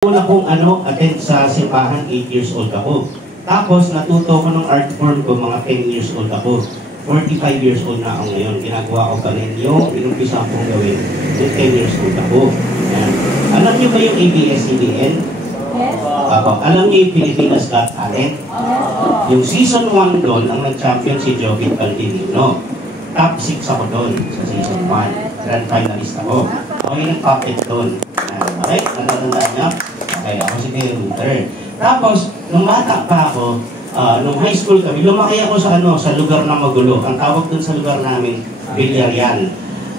Una kong attend sa simbahan, 8 years old ako. Tapos natuto ko ng art form ko, mga 10 years old ako. 45 years old na ako ngayon. Ginagawa ko pa rin yung inumpisa kong gawin yung 10 years old ako. Yan. Alam niyo ba yung ABS-CBN? Yes. Alam niyo yung Pilipinas Got Talent? Yung season 1 doon, ang nag-champion si Jovit Valdivino. Top 6 ako doon sa season 1. Grand finalist ako. Ako yung nag-puppet doon. Okay? Natandaan niyo? Okay, ako si Kuya Luther. Tapos, nung bata pa ako, nung high school kami, lumaki ako sa lugar na magulo. Ang tawag doon sa lugar namin, Villarreal.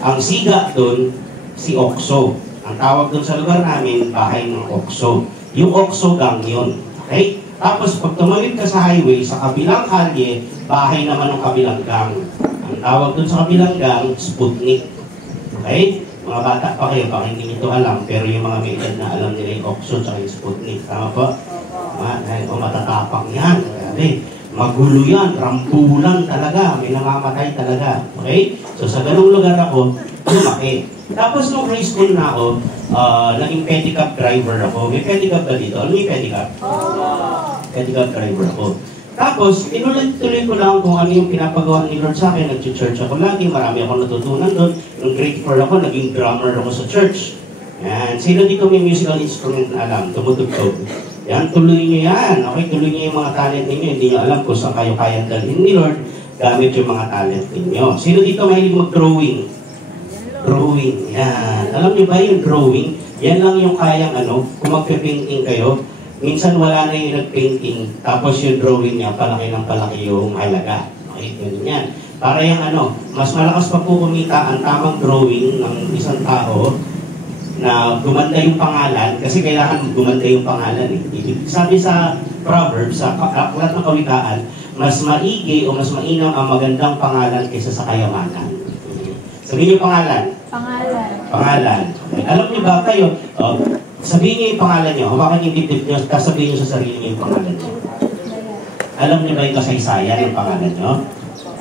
Ang siga doon, si Okso. Ang tawag doon sa lugar namin, bahay ng Okso. Yung Okso gang yun. Okay? Tapos, pag tumawid ka sa highway, sa kabilang kalye, bahay naman ng kabilang gang. Ang tawag doon sa kabilang gang, Sputnik. Okay? Mga bata pa kayo, baka hindi nito alam, pero yung mga may edad na alam nila yung Okso at yung Sputnik. Tama po? Dahil matatapang yan. Okay? Magulo yan, rambulan talaga, may namamatay talaga. Okay? So sa ganung lugar ako, lumaki. Tapos nung high school na ako, naging pedicab driver ako. May pedicab ba dito? Ano yung pedicab? Pedicab driver ako. Tapos, tinuloy ko lang kung ano yung pinapagawa ni Lord sa akin. Nag-church ako lagi, marami akong natutunan doon. Nung grade 4 ako, naging drummer ako sa church. Yan. Sino dito may musical instrument na alam? Tumutugtog. Yan, tuloy niyo yan. Okay, tuloy niyo yung mga talent ninyo. Hindi niyo alam kung saan kayo kayang dalhin ni Lord gamit yung mga talent ninyo. Sino dito mahilig mag-drawing? Drawing. Yan. Alam niyo ba yung drawing? Yan lang yung kayang kung magpe-painting kayo, minsan wala na yung nag-painting, tapos yung drawing niya, palaki ng palaki yung halaga. Okay, ganyan yan. Para yung mas malakas pa po kumita ang tamang drawing ng isang tao na gumanda yung pangalan, kasi kailangan gumanda yung pangalan eh. Sabi sa Proverbs, sa aklat ng kawikaan, mas maigi o mas mainam ang magandang pangalan kaysa sa kayamanan. Sabihin niyo pangalan. Pangalan. Pangalan. Okay. Alam niyo ba kayo, sabihin niyo yung pangalan niyo, hawakan yung dibdib niyo, tapos sabihin niyo sa sarili niyo yung pangalan niyo. Alam niyo ba yung kasaysayan ng pangalan niyo?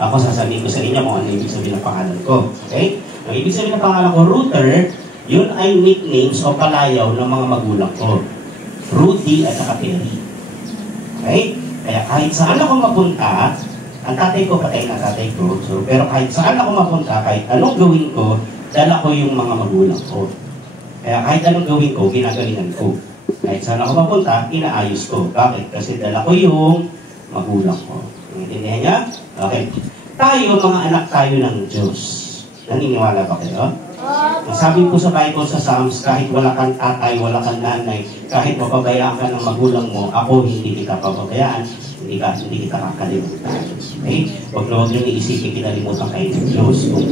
Ako sasabihin ko sa inyo kung ano ibig sabihin ng pangalan ko. Okay? Ang ibig sabihin ng pangalan ko, Ruther, yun ay nicknames o palayaw ng mga magulang ko. Rudy at saka Perry. Okay? Kaya kahit saan ako mapunta, ang tatay ko, patay na tatay ko. So, pero kahit saan ako mapunta, kahit anong gawin ko, dala ko yung mga magulang ko. Kaya kahit anong gawin ko, ginagalingan ko. Kahit saan ako mapunta, inaayos ko. Bakit? Kasi dala ko yung magulang ko. Intindihan niya? Okay. Tayo, mga anak tayo ng Diyos. Naniniwala ba kayo? Sabi ko sa Bible sa Psalms, kahit wala kang tatay, wala kang nanay, kahit mapabayaan ka ng magulang mo, ako hindi kita papabayaan, hindi kita kakalimutan. Okay? Huwag na huwag nyo iisipin kinalimutan kayo ng Diyos. Kung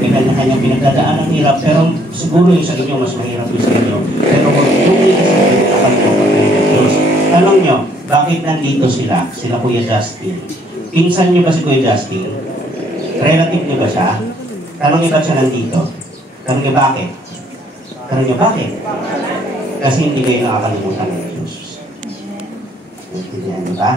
may kanya-kanyang pinagdadaan ng hirap, pero siguro yung sa inyo, mas mahirap yung sa inyo. Pero huwag nyo iisipin kinalimutan kayo ng Diyos. Tanong nyo, bakit nandito sila? Sila Kuya Justin. Pinsan nyo ba si Kuya Justin? Relative nyo ba siya? Tanong nyo ba siya nandito? Tanong nyo bakit? Tanong nyo bakit? Kasi hindi kayo nakakalimutan ng Diyos. Yan, diba?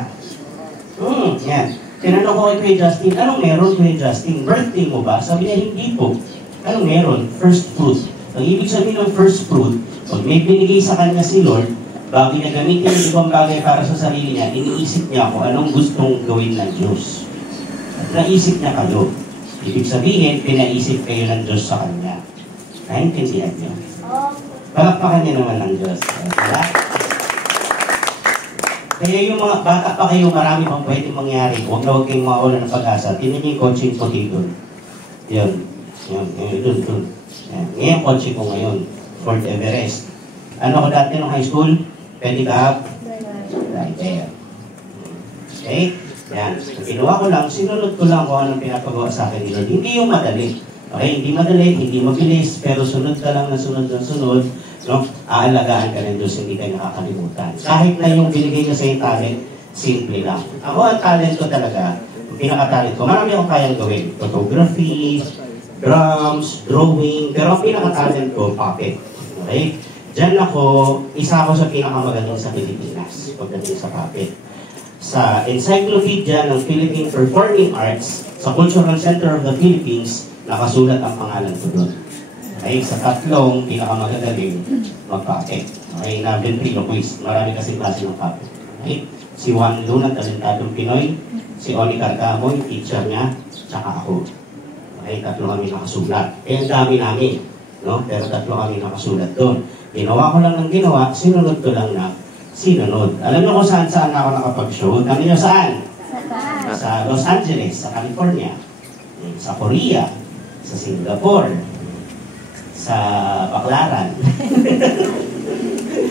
Yan. Tinanong ko kay Kuya Justin, anong meron Kuya Justin? Birthday mo ba? Sabi niya, hindi po. Anong meron? First fruit. Ang ibig sabihin ng first fruit, pag may binigay sa kanya si Lord, bago niya gamitin yung ibang bagay para sa sarili niya, iniisip niya kung anong gustong gawin ng Diyos. At naisip niya kayo. Ibig sabihin, pinaisip kayo ng Diyos sa Kanya. Naintindihan niyo? Palakpakan niya naman ng Diyos. Kaya yung mga bata pa kayo, marami pang pwedeng mangyari. Huwag na huwag kayong mawala ng pag-asa. Tingnan niyo yung kotse yung puti doon. Yun. Doon. Ngayon kotse ko ngayon. Fort Everest. Ano ko dati nung high school? Pwede ka? Right there. Okay? Yan. Kinuha ko lang, sinunod ko lang kung anong pinapagawa sa akin nila. Hindi yung madali. Okay? Hindi madali, hindi mabilis, pero sunod ka lang na sunod. No? Aalagaan ka ng Diyos, hindi kayo nakakalimutan. Kahit na yung binigay niya sa yung talent, simple lang. Ako ang talent ko talaga, yung pinaka-talent ko, marami akong kayang gawin. Photography, drums, drawing, pero ang pinaka-talent ko, puppet. Okay? Diyan isa ako sa pinakamagaling sa Pilipinas pagdating sa puppet. Sa encyclopedia ng Philippine Performing Arts, sa Cultural Center of the Philippines, nakasulat ang pangalan ko doon. Okay, sa tatlong pinakamagagaling magpapit. Okay, na ventriloquist. Marami kasi klase ng papit. Okay, si Juan Luna, talentadong Pinoy, si Oni Carcamoy, teacher niya, tsaka ako. Okay, tatlo kami nakasulat. Eh, ang dami namin, no? Pero tatlo kami nakasulat doon. Ginawa ko lang ng ginawa, sinunod ko lang na sinunod. Alam niyo kung saan ako nakapag-shoot? Alam niyo saan? Sa Los Angeles, sa California, sa Korea, sa Singapore, sa Baclaran,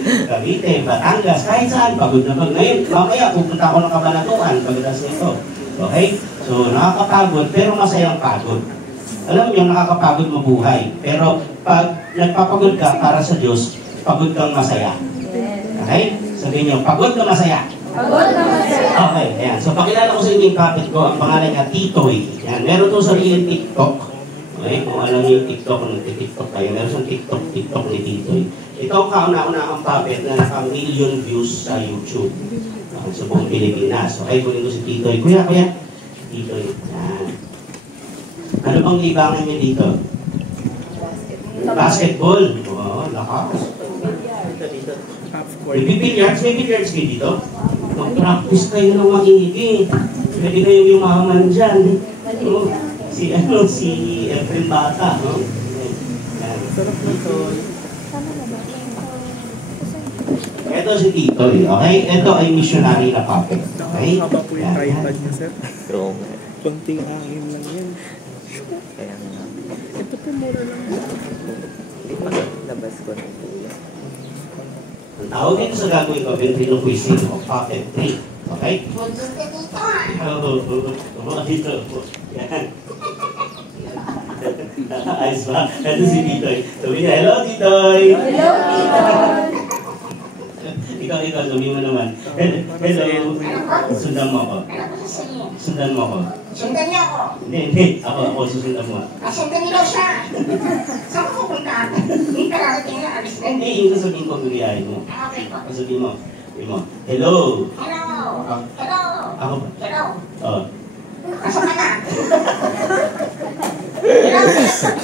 Cavite, Batangas, kahit saan, pagod na pagod. Ngayon, mamaya pupunta ako ng Kabanatuan, pagdatas nito. Okay? So, nakakapagod, pero masayang pagod. Alam niyo, nakakapagod mabuhay. Pero pag nagpapagod ka para sa Diyos, pagod kang masaya. Okay? Sabihin niyo, pagod ka masaya. Pagod ka masaya. Okay, ayan. So, pakilala ko sa inyo yung kapit ko. Ang pangalan niya, Titoy. Ayan. Meron itong sariling TikTok. Okay? Kung alam niyo yung TikTok, kung nag-TikTok tayo, meron siyang TikTok ni Titoy. Ito ang kauna-unahang puppet na naka-million views sa YouTube. Sa buong Pilipinas. Okay, kunin ko si Titoy. Kuya. Titoy. Ayan. Ano bang libangan niyo dito? Basketball. Oo, lakas. May billiards kayo dito? Mag-practice kayo ng maigi. Pwede kayong yumaman dyan. Si Efren Bata. Sarap na to. Ito si Titoy, okay? Ito ay missionary na puppet. Okay? Nakakaba po yung tripod niya, sir. Oo. Konting angin lang yan. Kaya nga. Ito po mura lang. Labas ko na po yan. Ang tawag dito sa gagawin ko, ventriloquism o puppet trick. Okay? Dito. Yan. Ayos ba? Ito si Titoy. Sabi niya, hello Titoy! Hello, Titoy! Ikaw, sabi mo naman. Hello. Sundan mo ako. Sundan mo ako. Sundan niyo ako. Hindi. Ako susundan mo. Sundan niyo daw siya. Saan ko pupunta? Hindi ka narating na alis na. Hindi, yung sasabihin ko, guriyahin mo. Okay po. Sabihin mo. Hello. Hello. Hello. Ako ba? Hello. Oo. Nasaan ka na? Hello.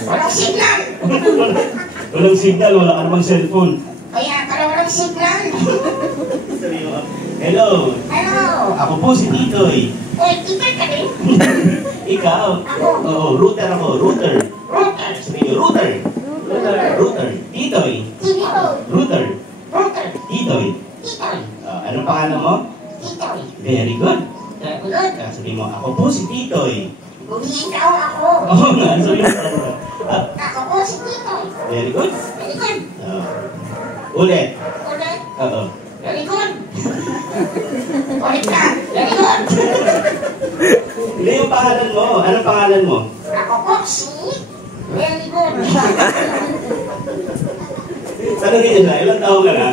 Walang signal. Walang signal, wala ka namang cellphone. Kaya pala walang signal. Sabihin mo, hello. Hello. Ako po si Titoy. Titoy ka din? Ikaw? Ako. Oo, router ako. Router. Router. Sabihin mo, router. Router. Titoy. Titoy. Router. Router. Titoy. Titoy. Anong pangalan mo? Titoy. Very good. Good. Sabihin mo, ako po si Titoy. Bumihin ka ako. Oo nga, sabihin mo. Ako po si Titoy. Very good. Very good. Ulit. Ulit. Oo. Very good. Ulit ka. Very good. Hindi yung pangalan mo. Anong pangalan mo? Ako po si Very good. Tanongin niyo siya, ilang taon ka na?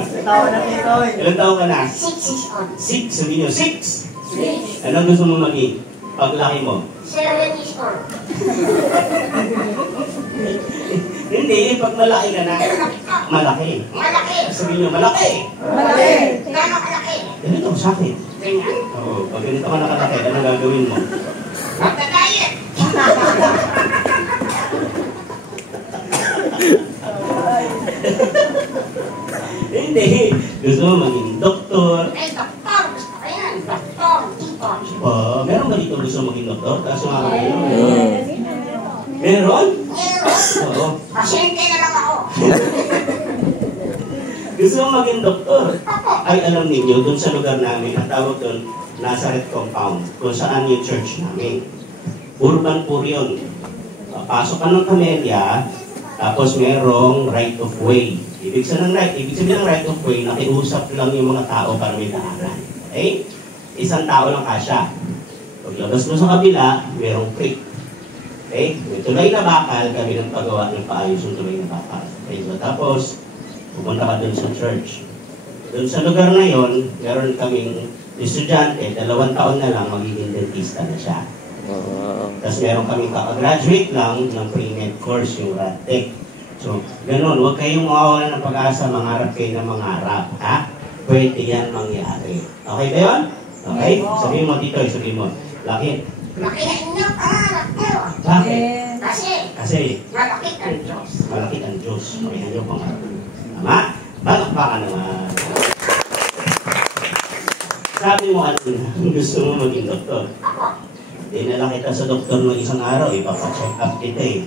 Ilang taon ka na? 6 is on. 6. Sabihin niyo, 6. Anong gusto mo maging? Paglaki mo? 7 is on. Hindi, pag malaki ka na. Malaki. Malaki. Sabihin niyo, malaki. Malaki! Gano'ng kalaki? Ganito, sa akin. Ganyan. Oo, pag ganito ka nakalaki, ano gagawin mo? Magdadayet. Hindi. Gusto mo maging doktor. Eh, doktor. Gusto ko yan. Doktor. Doktor. Meron ba dito gusto maging doktor? Kaso nga kayo. Meron? Oo. Pasyente na lang ako. Gusto mo maging doktor? Opo. Ay, alam ninyo, doon sa lugar namin, ang tawag doon, Nazareth Compound, kung saan yung church namin. Urban po yun. Pasok ka ng Camellia, tapos merong right of way. Ibig sabihin ng right of way, nakiusap lang yung mga tao para may daanan. Okay? Isang tao lang kasya. Paglabas mo sa kabila, merong creek. Okay? May tulay na bakal, kami ng paggawa ng paayos yung tulay na bakal. Okay? So, tapos, pupunta ka dun sa church. Dun sa lugar na yon, meron kaming estudyante, 2 taon na lang, magiging dentista na siya. Tapos meron kaming kakagraduate lang ng pre-med course, yung RadTech. So, ganun, huwag kayong mawawalan ng pag-asa, mangarap kayo ng mangarap. Ha? Pwede yan mangyari. Okay ba yun? Okay? Sabihin mo dito, sabihin mo. Laki. Laki na inyo pangarap ko. Bakit? Kasi Kasi malaki ang Diyos. malaki ang Diyos. Kaya nyo pangarap. Tama? Balakpakan naman. Sabi mo, ano na, gusto mo maging doktor? Dinala kita sa doktor ng isang araw, ipapacheck up kita eh.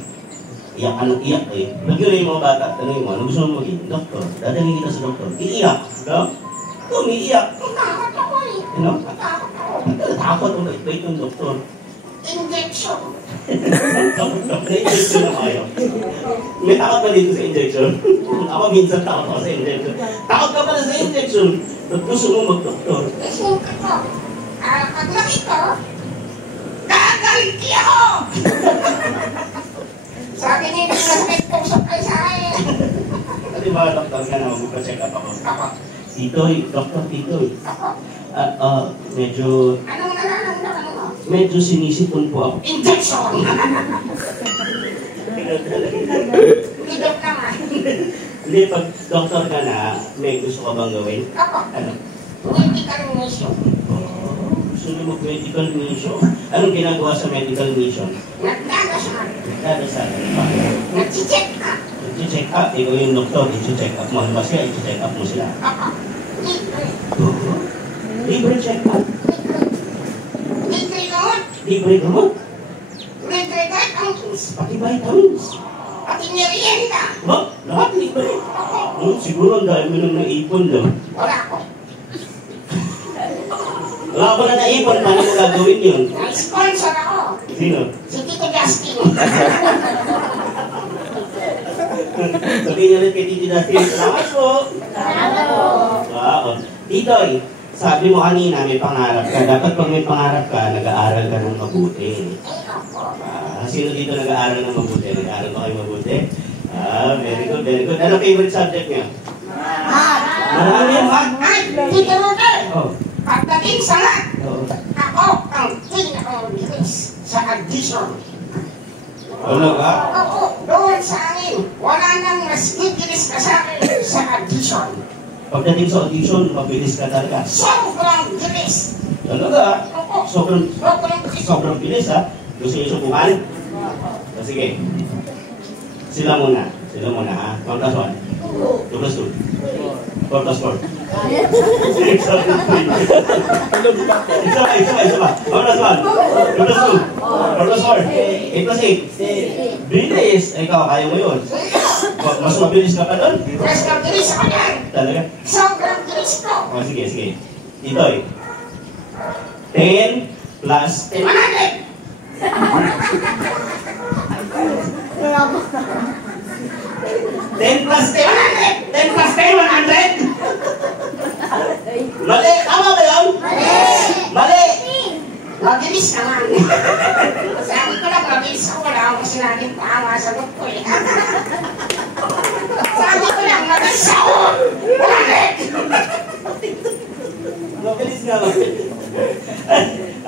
Iyak ka ng iyak eh. Nagyunin mo bata, tanongin mo, ano gusto mo maging doktor? Dadalhin kita sa doktor. Iiyak, no? Umiiyak. Natakot ako eh. Ano? Natakot ako. Takot mo, wait yung doktor. Injection. Takot ka, na-injection na kayo. May takot ba dito sa injection? Ako minsan takot ako sa injection. Takot ka pala sa injection. Ba't gusto mo mag-doktor? Isinka ko. Pag laki ko, gagaliti ako. Sabi niya, nag-respect kong supply sa akin. Kasi mga doktor ka na, magpacheck up ako. Ako. Titoy, doktor Titoy. Ako. Medyo Anong nararamdaman mo? medyo sinisipon po ako. Injection. Hidok naman. Hindi, pag doktor ka na, may gusto ka bang gawin? Ako. Ano? Medical mission. Gusto niyo mag-medical mission? Anong ginagawa sa medical mission? Nagdadasal. Dadasal. Nag-check up. I-check up, ikaw yung doktor, i-check up mo. Ano ba siya? I-check up mo sila. Ako. Libre. Libre check up. Libre noon. Libre gamot. Libre vitamins. Pati vitamins. Pati merienda. Ba? Lahat libre. Ako. Siguro ang dahil mo nang naipon lang. Wala ko. Wala ko na naipon, paano mo gagawin yun? May sponsor ako. Sino? Si Tito Justin. Sabihin niyo rin kay Tito Dustin, salamat po. Wow. Titoy, sabi mo kanina may pangarap ka. Dapat pag may pangarap ka, nag-aaral ka ng mabuti. Sino dito nag-aaral ng mabuti? Nag-aaral ba kayo mabuti? Very good, very good. Ano favorite subject niyo? Marami yung math. Ay, Tito Ruben. Oh. Pagdating sa lahat, Oo. ako ang pinakabilis sa addition. Ano ka? Ako, doon sa akin, wala nang mas bibilis ka sa akin sa addition. Pagdating sa audition, mabilis ka talaga. Sobrang bilis. Talaga? Ako, Sobrang sobrang bilis bilis. ha. Gusto niyo subukan? Sige. Sila muna ha. 1 plus 1. 2 plus 2. 4 plus 4. Isa pa. 1 plus 1. 2 plus 2. 4 plus 4. 8 plus 8. Bilis. Ikaw, kaya mo yun. Mas mabilis ka pa doon? Mas mabilis ako yan. Talaga? Sobrang bilis ko. Sige. Itoy. 10 plus 100. 10 plus 10. 10 plus 10, 100. Mali. Tama ba yun? Mali. Mabilis naman. Sabi ko lang, mabilis ako. Wala akong sinabing tama sa loob ko eh. Sabi ko lang, mabilis ako. 100. Mabilis nga.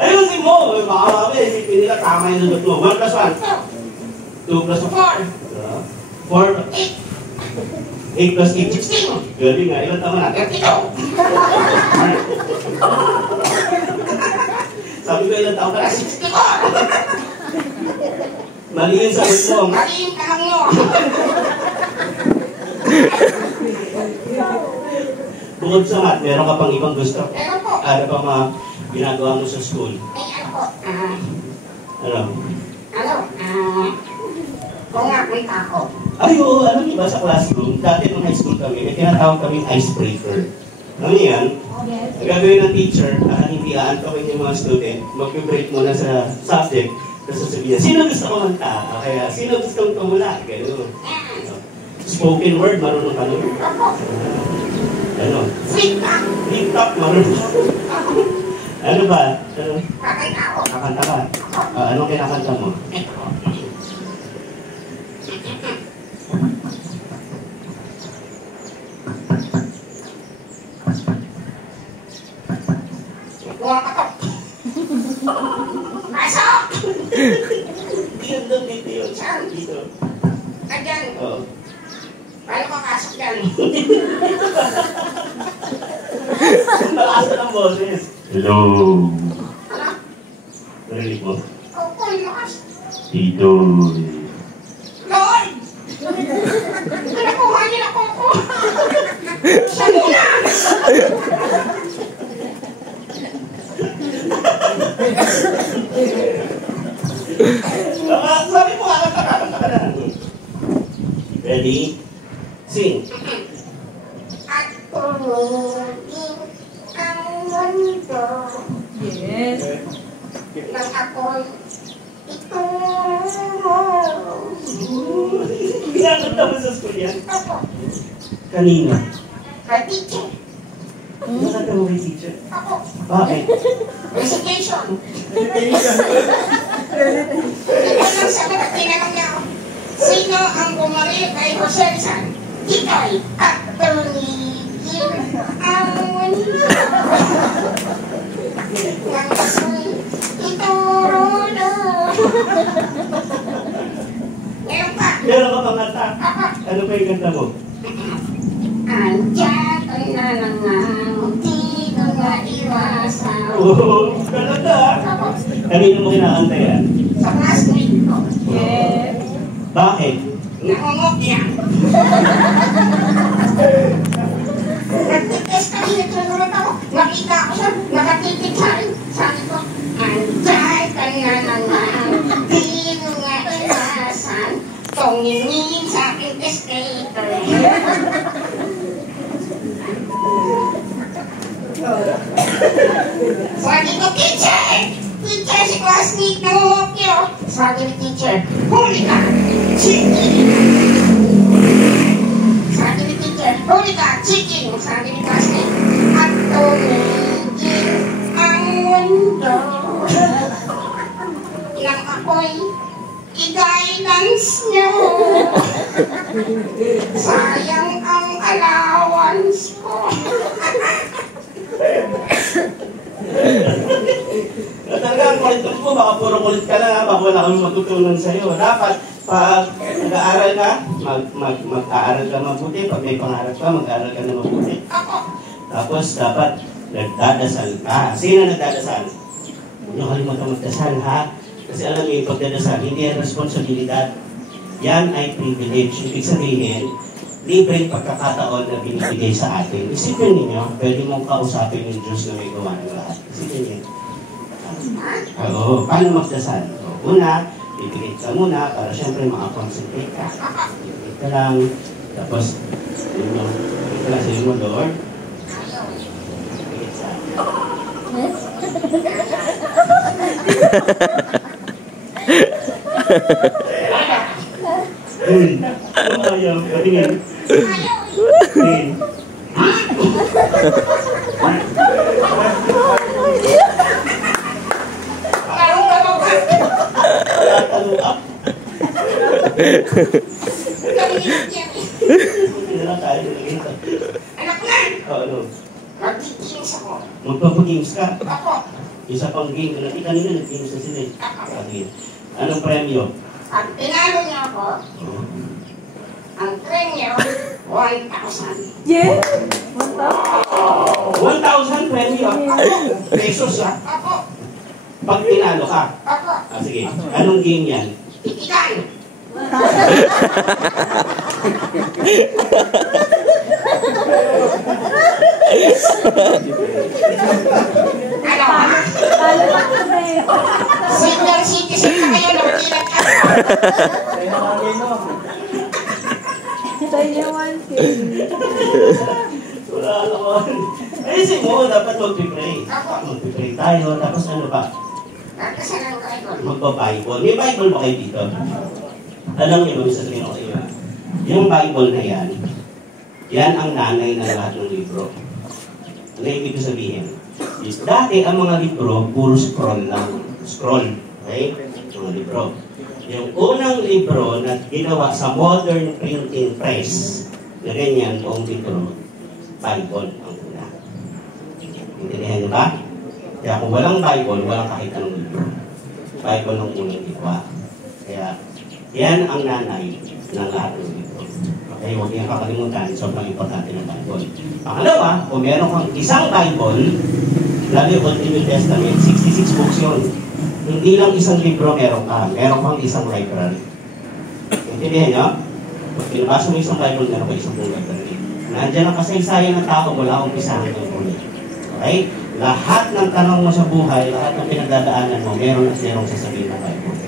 Ayusin mo. Baka mami, isipin nila tama yung sagot mo. 1 plus 1. 2 plus 4. 4. 8 plus 8. 16. Galing nga. Ilan tama natin? 32. Sabi ko ilan taon ka na? 64. Mali yung sagot mo. Maliin ka lang nyo. Bukod sa math, meron ka pang ibang gusto? Pero po, Ano pa mga ginagawa mo sa school? ano po, Ano? kung nga punta ako. Ay, oo, alam niyo ba sa classroom, dati nung high school kami, may tinatawag kaming icebreaker. Ano yan? Ang gagawin ng teacher, hindi aantokin yung mga student, mag-break muna sa subject, tapos sasabihin, sino gusto ko magtaka? Kaya, sino gusto kong tumula? Gano'n. Spoken word, marunong ka nun. Ano? Freak ka. TikTok, marunong. Ano ba? Ano? Kakanta ako. Kakanta ka? Anong kinakanta mo? Buwang ka to. Pasok! Dito doon, dito yun. Saan? Dito. Nandyan. Oo. Paano papasok dyan? Malakas ng boses. Hello. Ano? Narinig mo? Opo, yung lakas. Tito. Yes. Nang ako'y ito. Ginaganda mo sa school yan? Ako, Kanina. kay teacher. Ginaganda mo kay teacher? Ako, Bakit? recitation. Ito lang sabi at tinanong niya ako, sino ang bumari kay Jose Rizal? Ito'y attorney Gil Awan. Nang ako'y ituro. Ngayon pa, Meron ka pang kanta. ako, Ano pa yung kanta mo? andyan ay nanangang, di ko na iwasan. Oo, talaga. Ako, Kanina mo kinakanta yan? sa classmate ko, Yes. Bakit? nangungopya. Nagtitest kami, nagtutulot ako. Nakita ko siya, nakatitig sa akin. Sabi ko, andyan ka na naman, di mo nga iwasan. Tumingin sa aking testator. Sabi ko, teacher! Teacher, si classmate nangungopya. Sabi ni teacher, huli ka! Chicken! Sabi ni teacher, huli ka! Chicken! Sabi ni classmate, at tumigil ang mundo. Nang ako'y i-guidance niyo. Sayang ang allowance ko. Talaga, ang kulit mo, baka puro kulit ka lang, baka wala kang matutunan sa'yo. Dapat, pag nag-aaral ka, mag-aaral ka mabuti. Pag may pangarap ka, mag-aaral ka na mabuti. Ako, Tapos, dapat nagdadasal ka. Sino nagdadasal? Huwag niyo kalimutan magdasal, ha? Kasi alam niyo, yung pagdadasal, hindi yan responsibilidad. Yan ay privilege. Ibig sabihin, libreng pagkakataon na binibigay sa atin. Isipin ninyo, pwede mong kausapin yung Diyos na may gawa ng lahat. Isipin niyo. Oo, paano magdasal? So, una, pipigit ka muna para syempre makakonsentrate ka. Pipigit ka lang, tapos, yun yung, pipigit ka lang sa mo, Lord. Pipigit sa ayaw, patingin. Patingin. kalong-kalong ka. Talo up. Kamilit yan eh. Hindi na lang tayo nagkita. Anak na, Ano? magkikins ako. Magpapagames ka. Ako, Isa pang game. Kanina nag-games na sila eh. ako. Sige. Anong premyo? Pag pinalo niya ako, ang premyo, 1,000. Yes. 1,000 premyo. Pesos ah. Ako, Pag tinalo ka. ako, Sige. Anong game yan? titigan. Ano ha? Talo na kami. Senior citizen na kayo, nakikilat ka. Sa inyo 1K. Wala naman. Ayusin mo, dapat mag-pray. Mag-pray tayo. Tapos ano ba? Nagkasalan ko ito. Magpa-Bible. May Bible ba kayo dito? Alam niyo ba, sasabihin ko kayo, yung Bible na yan ang nanay ng lahat ng libro. Ano yung ibig sabihin? Dati, ang mga libro, puro scroll lang. Scroll. Okay? Mga libro. Yung unang libro na ginawa sa modern printing press, na ganyan, buong libro, Bible ang una. Intindihan niyo ba? Kaya kung walang Bible, walang kahit anong libro. Bible ang unang ginawa. Kaya, yan ang nanay ng lahat ng libro. Okay, huwag niyang kakalimutan, sobrang importante ng Bible. Pangalawa, kung meron kang isang Bible, lalo yung Old and New Testament, 66 books yun. Hindi lang isang libro meron ka, meron kang isang library. Intindihan niyo? Pag pinabasa mo isang Bible, meron ka isang buong library. Nandiyan ang kasaysayan ng tao, wala akong pisahan ng buhay. Okay? Lahat ng tanong mo sa buhay, lahat ng pinagdadaanan mo, meron at merong sasabihin ng Bible.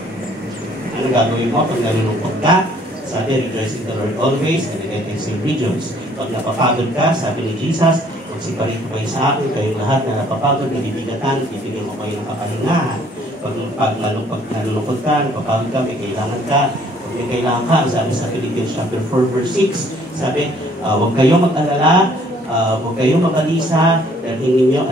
Ano gagawin mo pag nalulungkot ka? Sabi, rejoice in the Lord always, and again can say rejoice. Pag napapagod ka, sabi ni Jesus, Magsipalit ko kayo sa akin, kayong lahat na napapagod, nabibigatan, bibigyan ko kayo ng kapahingahan. Pag nalulungkot ka, napapagod ka, may kailangan ka, pag may kailangan ka, sabi sa Philippians chapter 4 verse 6, sabi, huwag kayong mag-alala, huwag kayong mag-alisa, dahil ninyo,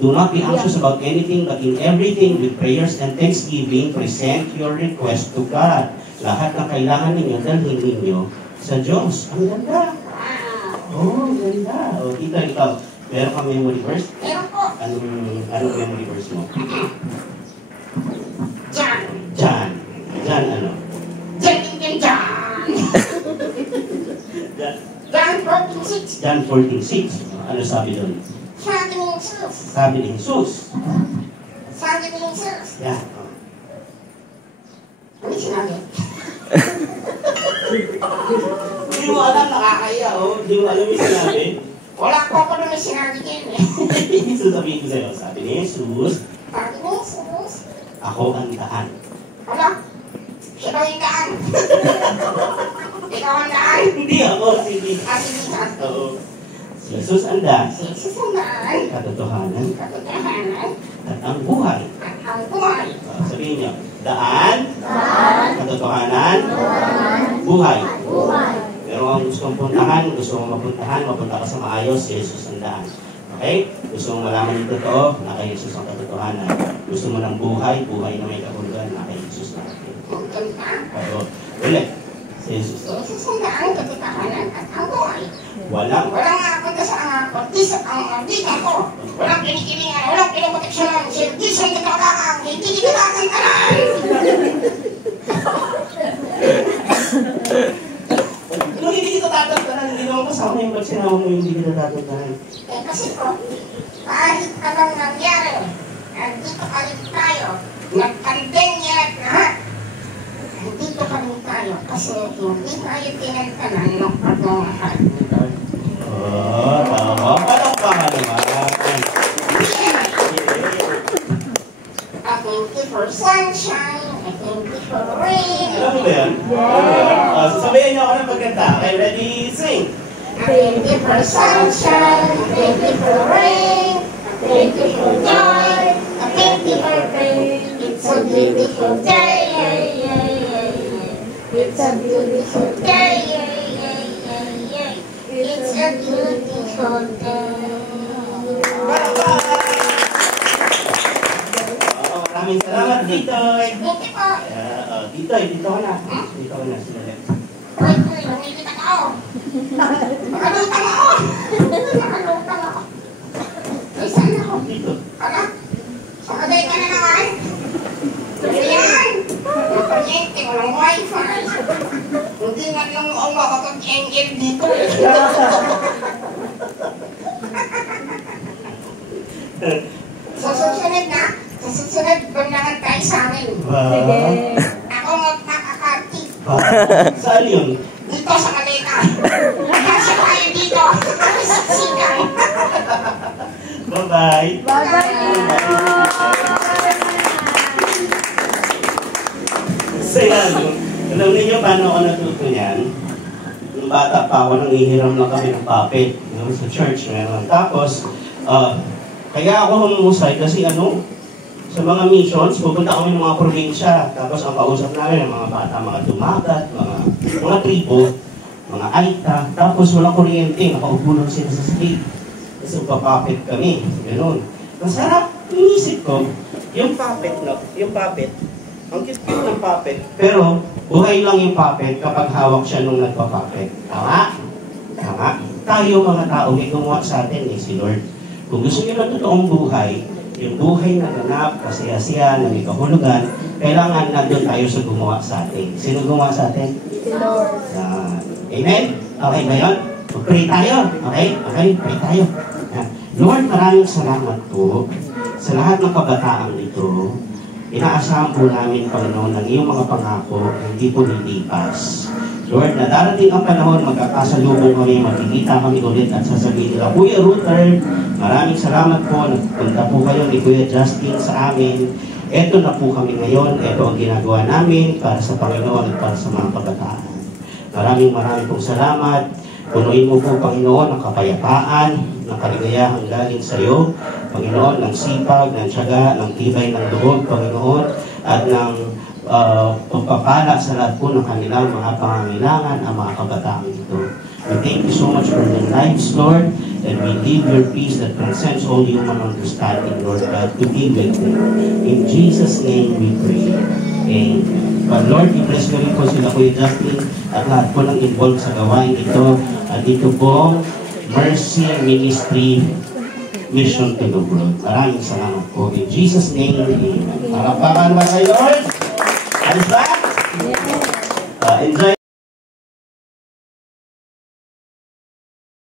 do not be anxious about anything, but in everything, with prayers and thanksgiving, present your request to God. Lahat ng kailangan ninyo, dalhin ninyo sa Diyos. Ang ganda. Oh, ang ganda. O, tita, ikaw, meron ka memory verse? Meron po. Anong memory verse mo? John. John. John ano? John. John 14:6. John 14:6. Ano sabi doon? Sabi ni Jesus. Sabi ni Jesus. Sabi ni Jesus. Yan. Ano sinabi? Hindi mo alam, nakakaya, oh. Hindi mo alam yung sinabi. Wala po ako naman sinabi din eh. Sasabihin ko sa'yo, sabi ni Jesus, Sabi ni Jesus. ako ang daan. Ano? Siya daw yung daan. Ikaw ang daan. Hindi ako, sige. Kasi Jesus. Oo. Si Jesus ang daan. Si Jesus ang daan. Katotohanan Katotohanan. at ang buhay. At ang buhay. Sabihin niyo, daan, katotohanan, buhay. Pero ang gusto mong puntahan, gusto mong mapunta ka sa maayos, si Jesus ang daan. Okay? Gusto mong malaman yung totoo, na kay Jesus ang katotohanan. Gusto mo ng buhay, buhay na may kahulugan, na kay Jesus natin. Ang ganda. Oo. Ulit. Si Jesus. Si Jesus ang daan. Katotohanan. At ang buhay. Walang Walang nakapunta sa ang dita ko. Walang kinikilingan. Walang pinaproteksyonan. Si Jesus ang nagkakakang. Hindi kinakakantanan. Kung hindi kita tatantanan, hindi naman kasama yung pag sinawa mo hindi kita tatantanan. Eh kasi po, kahit anong nangyari, nandito pa rin tayo. Nagpandemya at lahat. Nandito pa rin tayo. Kasi hindi tayo tinantanan ng pagmamahal ni Lord. Oo, tama. Palakpakan naman. I thank you for sunshine. I thank you for rain. Alam mo ba yan? Sasabayan niyo ako ng pagkanta. Okay, ready, sing! I thank you for sunshine. I thank you for rain. I thank you for joy. I thank you for pain. It's a beautiful day. It's a beautiful day. It's a beautiful day. Maraming salamat, Titoy! Thank you po. Titoy, dito ka na. Dito ka na, sila. Uy, lumilipat ako. Nakalutang ako. Nakalutang ako. Ay, saan ako? Dito. Ala, sakaday ka na naman. Ayan. Ang kuryente, walang wifi. Hindi nga lang ako makakag-engel dito. Sa susunod na, sa susunod, bumangan tayo sa amin. Sige. Ako magkakakati. Saan yun? Dito sa Kaleta. Kasi tayo dito. Sa sigang. Bye-bye! So yan, alam niyo paano ako natuto niyan? Nung bata pa ako, nangihiram lang kami ng puppet. Sa church, meron. Tapos, kaya ako humusay kasi sa mga missions, pupunta kami ng mga probinsya. Tapos ang kausap namin ng mga bata, mga dumagat, mga tribo, mga aita. Tapos walang kuryente, nakaupo lang sila sa street. Kasi papapit kami, gano'n. Masarap, inisip ko, yung puppet, ang cute-cute ng puppet, pero buhay lang yung puppet kapag hawak siya nung nagpa-puppet. Tama? Tama? Tayo mga tao, may gumawa sa atin si Lord. Kung gusto niyo ng totoong buhay, yung buhay na ganap, kasaya-siya, na may kahulugan, kailangan nandun tayo sa gumawa sa atin. Sino gumawa sa atin? Si Lord. Amen? Okay ba yun? Mag-pray tayo. Okay? Okay? Pray tayo. Lord, maraming salamat po sa lahat ng kabataang ito. Inaasahan po namin, Panginoon, ng iyong mga pangako hindi po nilipas. Lord, na darating ang panahon, magkakasalubong kami, magkikita kami ulit at sasabihin nila, Kuya Ruther, maraming salamat po, nagpunta po kayo ni Kuya Justin sa amin. Eto na po kami ngayon, eto ang ginagawa namin para sa Panginoon at para sa mga kabataan. Maraming pong salamat. Punuin mo po, Panginoon, ng kapayapaan, ng kaligayahang galing sa iyo, Panginoon, ng sipag, ng tiyaga, ng tibay ng loob, Panginoon, at ng pagpapala sa lahat po ng kanilang mga pangangailangan ang mga kabataan ito. We thank you so much for their lives, Lord, and we give your peace that transcends all human understanding, Lord God, to be with them. In Jesus' name we pray. Amen. But Lord, i-bless ko rin po sila Kuya Justin at lahat po ng involved sa gawain ito. At ito po, Mercy Ministry Mission to the World. Maraming salamat po. In Jesus' name, amen. Palakpakan ba kayo, Lord? Ayos ba? Enjoy.